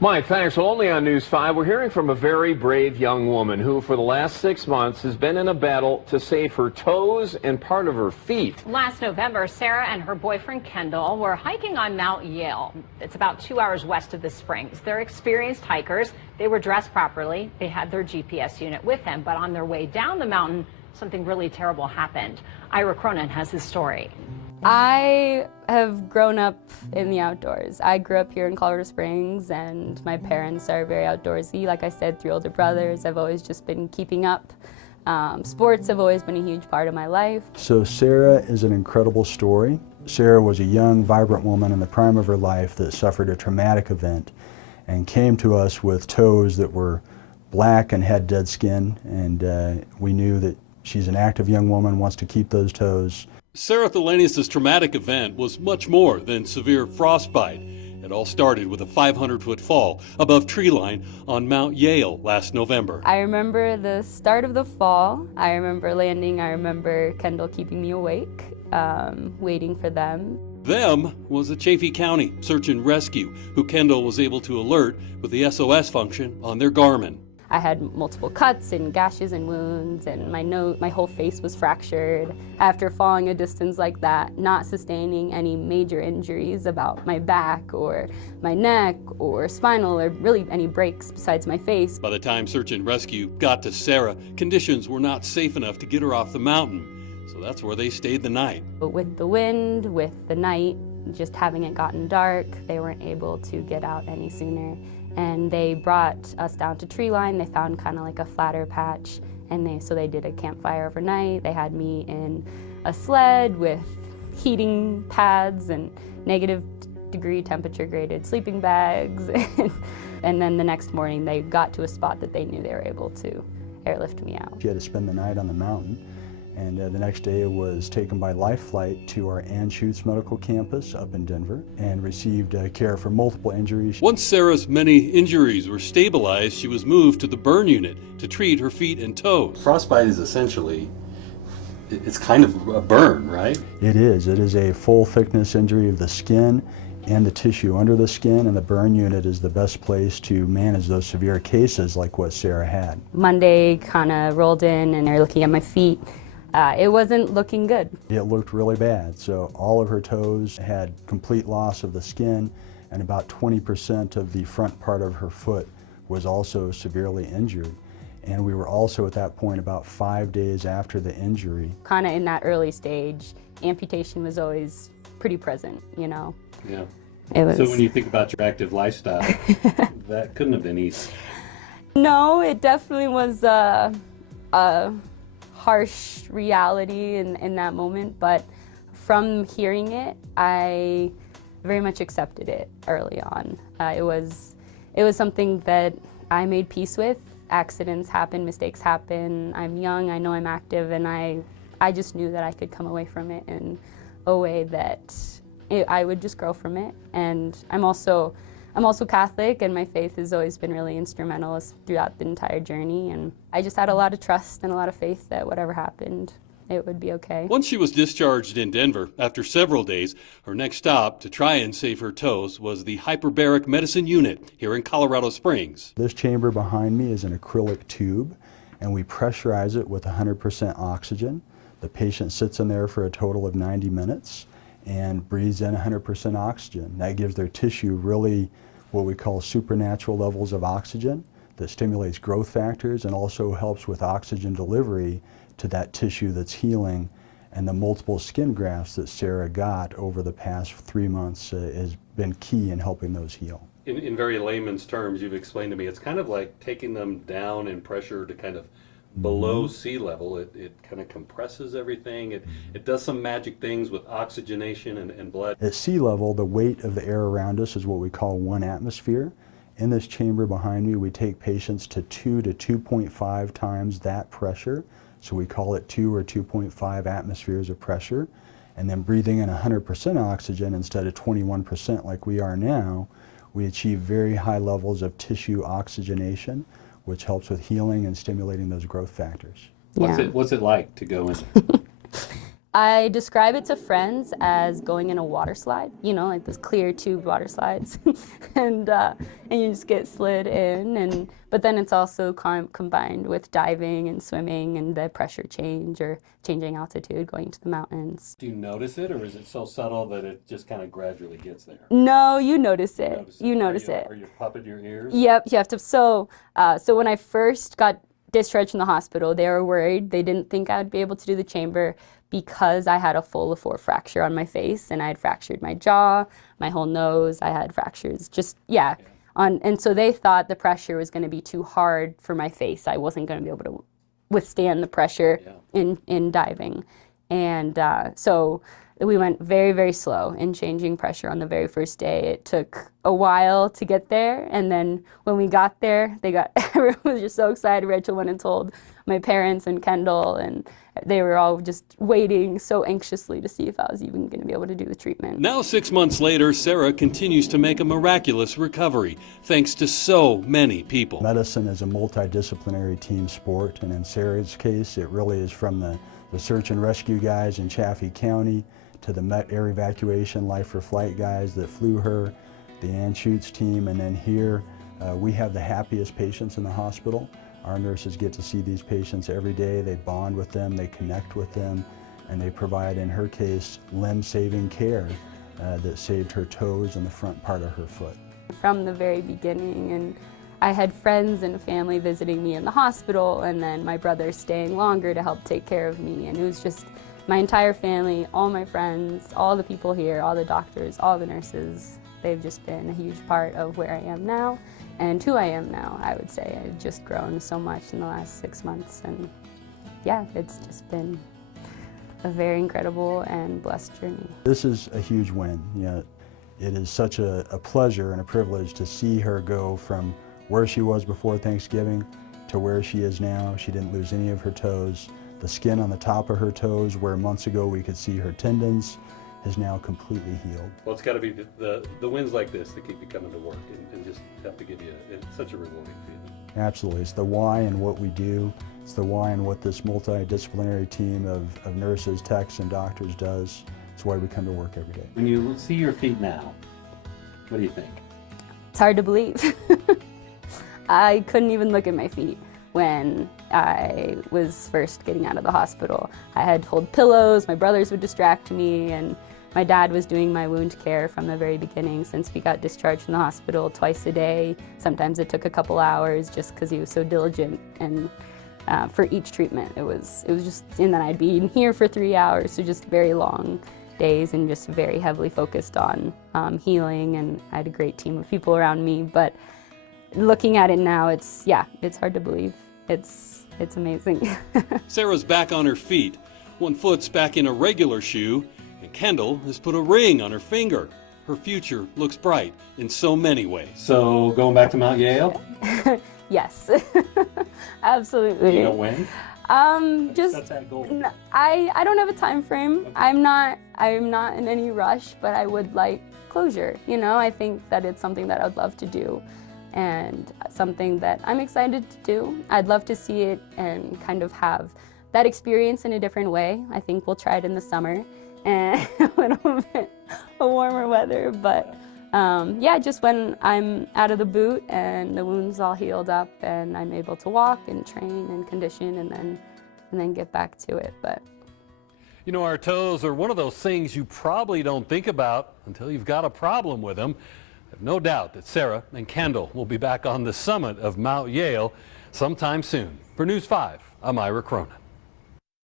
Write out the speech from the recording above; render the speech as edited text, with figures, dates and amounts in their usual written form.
Mike, thanks. Well, only on News 5, we're hearing from a very brave young woman who, for the last 6 months, has been in a battle to save her toes and part of her feet. Last November, Sarah and her boyfriend Kendall were hiking on Mount Yale. It's about 2 hours west of the Springs. They're experienced hikers. They were dressed properly. They had their GPS unit with them, but on their way down the mountain, something really terrible happened. Ira Cronin has this story. I have grown up in the outdoors. I grew up here in Colorado Springs, and my parents are very outdoorsy. Like I said, 3 older brothers. I've always just been keeping up. Sports have always been a huge part of my life. So Sarah is an incredible story. Sarah was a young, vibrant woman in the prime of her life that suffered a traumatic event and came to us with toes that were black and had dead skin, and we knew that she's an active young woman, wants to keep those toes. Sarah Thelanius' traumatic event was much more than severe frostbite. It all started with a 500-foot fall above tree line on Mount Yale last November. I remember the start of the fall. I remember landing. I remember Kendall keeping me awake, waiting for them. Them was a Chaffee County search and rescue, who Kendall was able to alert with the SOS function on their Garmin. I had multiple cuts and gashes and wounds, and my whole face was fractured. After falling a distance like that, not sustaining any major injuries about my back or my neck or spinal or really any breaks besides my face. By the time search and rescue got to Sarah, conditions were not safe enough to get her off the mountain. So that's where they stayed the night. But with the wind, with the night, just having it gotten dark, they weren't able to get out any sooner. And they brought us down to tree line. They found kind of like a flatter patch, and so they did a campfire overnight. They had me in a sled with heating pads and -degree temperature graded sleeping bags. And then the next morning they got to a spot that they knew they were able to airlift me out. She had to spend the night on the mountain, and the next day was taken by life flight to our Anschutz Medical Campus up in Denver and received care for multiple injuries. Once Sarah's many injuries were stabilized, she was moved to the burn unit to treat her feet and toes. Frostbite is essentially, it's kind of a burn, right? It is. It is a full thickness injury of the skin and the tissue under the skin, and the burn unit is the best place to manage those severe cases like what Sarah had. Monday kind of rolled in, and they're looking at my feet. It wasn't looking good. It looked really bad. So all of her toes had complete loss of the skin, and about 20% of the front part of her foot was also severely injured. And we were also at that point about 5 days after the injury. Kind of in that early stage, amputation was always pretty present, you know. Yeah. It was. So when you think about your active lifestyle, that couldn't have been easy. No, it definitely was a harsh reality in that moment, but from hearing it, I very much accepted it early on. It was something that I made peace with. Accidents happen, mistakes happen. I'm young, I know I'm active, and I just knew that I could come away from it in a way that I would just grow from it. And I'm also Catholic, and my faith has always been really instrumental throughout the entire journey, and I just had a lot of trust and a lot of faith that whatever happened, it would be okay. Once she was discharged in Denver, after several days, her next stop to try and save her toes was the Hyperbaric Medicine Unit here in Colorado Springs. This chamber behind me is an acrylic tube, and we pressurize it with 100% oxygen. The patient sits in there for a total of 90 minutes and breathes in 100% oxygen. That gives their tissue really what we call supernatural levels of oxygen that stimulates growth factors and also helps with oxygen delivery to that tissue that's healing. And the multiple skin grafts that Sarah got over the past 3 months has been key in helping those heal. In very layman's terms, you've explained to me, it's kind of like taking them down in pressure to kind of below sea level. It kind of compresses everything. It does some magic things with oxygenation and blood. At sea level, the weight of the air around us is what we call 1 atmosphere. In this chamber behind me, we take patients to 2 to 2.5 times that pressure. So we call it 2 or 2.5 atmospheres of pressure. And then breathing in 100% oxygen instead of 21% like we are now, we achieve very high levels of tissue oxygenation, which helps with healing and stimulating those growth factors. What's it like to go in? I describe it to friends as going in a water slide, you know, like those clear tube water slides, and you just get slid in, but then it's also combined with diving and swimming and the pressure change or changing altitude, going to the mountains. Do you notice it, or is it so subtle that it just kind of gradually gets there? No, you notice it. You notice it. Are you popping your ears? Yep, you have to. So when I first got discharged from the hospital, they were worried. They didn't think I would be able to do the chamber because I had a full of 4 fracture on my face, and I had fractured my jaw, my whole nose. I had fractures, and so they thought the pressure was going to be too hard for my face. I wasn't going to be able to withstand the pressure in diving, and so we went very, very slow in changing pressure on the very first day. It took a while to get there, and then when we got there, everyone was just so excited. Rachel went and told my parents and Kendall, and they were all just waiting so anxiously to see if I was even going to be able to do the treatment. Now 6 months later, Sarah continues to make a miraculous recovery, thanks to so many people. Medicine is a multidisciplinary team sport, and in Sarah's case, it really is from the search and rescue guys in Chaffee County to the air evacuation life for flight guys that flew her, the Anschutz team, and then here we have the happiest patients in the hospital. Our nurses get to see these patients every day. They bond with them, they connect with them, and they provide, in her case, limb-saving care that saved her toes and the front part of her foot. From the very beginning, and I had friends and family visiting me in the hospital, and then my brother staying longer to help take care of me, and it was just my entire family, all my friends, all the people here, all the doctors, all the nurses. They've just been a huge part of where I am now and who I am now, I would say. I've just grown so much in the last 6 months, and yeah, it's just been a very incredible and blessed journey. This is a huge win. You know, it is such a pleasure and a privilege to see her go from where she was before Thanksgiving to where she is now. She didn't lose any of her toes. The skin on the top of her toes, where months ago we could see her tendons, is now completely healed. Well, it's got to be the wins like this that keep you coming to work and just have to give you it's such a rewarding feeling. Absolutely. It's the why in what we do. It's the why in what this multidisciplinary team of nurses, techs, and doctors does. It's why we come to work every day. When you see your feet now, what do you think? It's hard to believe. I couldn't even look at my feet when I was first getting out of the hospital. I had to hold pillows, my brothers would distract me, and my dad was doing my wound care from the very beginning since we got discharged from the hospital twice a day. Sometimes it took a couple hours just because he was so diligent, and for each treatment it was just, and then I'd be in here for 3 hours, so just very long days and just very heavily focused on healing, and I had a great team of people around me. But looking at it now, it's hard to believe. It's amazing. Sarah's back on her feet. One foot's back in a regular shoe, and Kendall has put a ring on her finger. Her future looks bright in so many ways. So going back to Mount Yale? Yes, absolutely. You don't win? That's that goal. I don't have a time frame. Okay. I'm not in any rush, but I would like closure. You know, I think that it's something that I would love to do, and something that I'm excited to do. I'd love to see it and kind of have that experience in a different way. I think we'll try it in the summer and a little bit of warmer weather, but yeah, just when I'm out of the boot and the wound's all healed up and I'm able to walk and train and condition and then get back to it. But you know, our toes are one of those things you probably don't think about until you've got a problem with them. I have no doubt that Sarah and Kendall will be back on the summit of Mount Yale sometime soon. For News 5, I'm Ira Cronin.